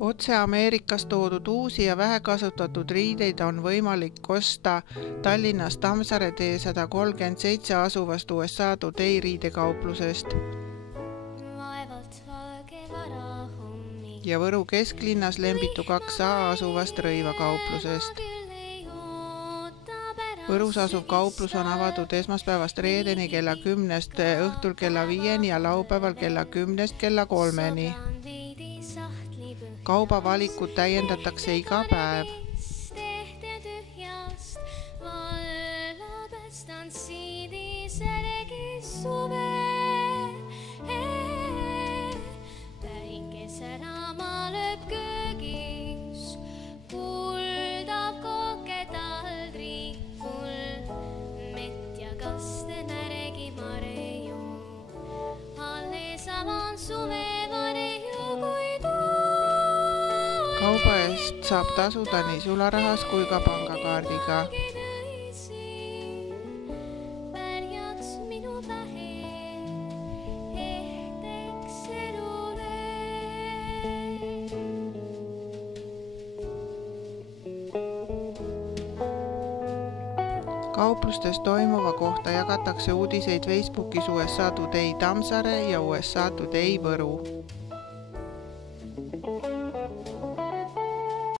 Otse Ameerikast toodud uusi ja vähekasutatud riideid on võimalik osta Tallinnas Tammsaare tee 137 asuvast USA Today riidekauplusest ja Võru kesklinnas Lembitu 2A asuvast rõivakauplusest. Võrus asuv kauplus on avatud esmaspäevast reedeni kella 10 õhtul kella 5 ja laupäeval kella 10 kella 3. Kauba valikut täiendatakse iga päev. Kauba eest saab tasuda nii sularahas kui ka pangakaardiga. Kauplustes toimuva kohta jagatakse uudiseid Facebookis USA Today Tammsaare ja USA Today Võru.